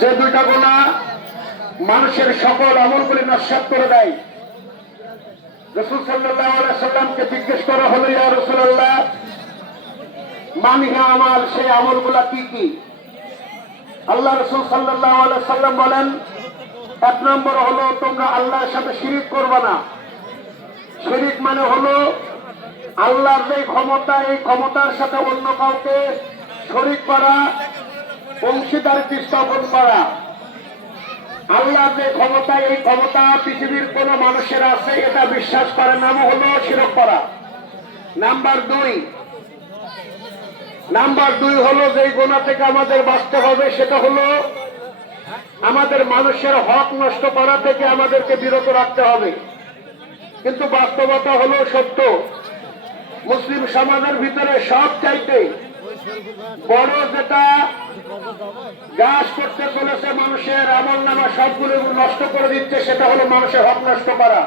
যে দুইটা গুনাহ মানুষের সকল আমলগুলি নস্যাৎ করে দেয়। রাসূল সাল্লাল্লাহু আলাইহি সাল্লামকে জিজ্ঞেস করা হলো, ইয়া রাসূলুল্লাহ, মানহিয়া আমাল, সেই আমলগুলা কি কি? আল্লাহ রাসূল সাল্লাল্লাহু আলাইহি সাল্লাম বলেন, এক নম্বর হলো তোমরা আল্লাহর সাথে শিরিক করবে না। শিরিক মানে হলো আল্লাহর যে ক্ষমতা, এই ক্ষমতার সাথে অন্য কাউকে শরীক করা, অংশীদারিত্ব স্থাপন করা। আল্লাহর যে ক্ষমতা, এই ক্ষমতা পৃথিবীর কোন মানুষের আছে এটা বিশ্বাস করে, নাম হলো শিরক করা। নাম্বার দুই হলো যেই গুনাহ থেকে আমাদের বাঁচতে হবে, সেটা হলো আমাদের মানুষের হক নষ্ট করা থেকে আমাদেরকে বিরত রাখতে হবে। কিন্তু বাস্তবতা হলো সত্য, মুসলিম সমাজের ভিতরে সব চাইতে বড় যেটা গ্রাস করতে চলেছে মানুষের আমল নামা, সবগুলো নষ্ট করে দিচ্ছে, সেটা হলো মানুষের হক নষ্ট করা।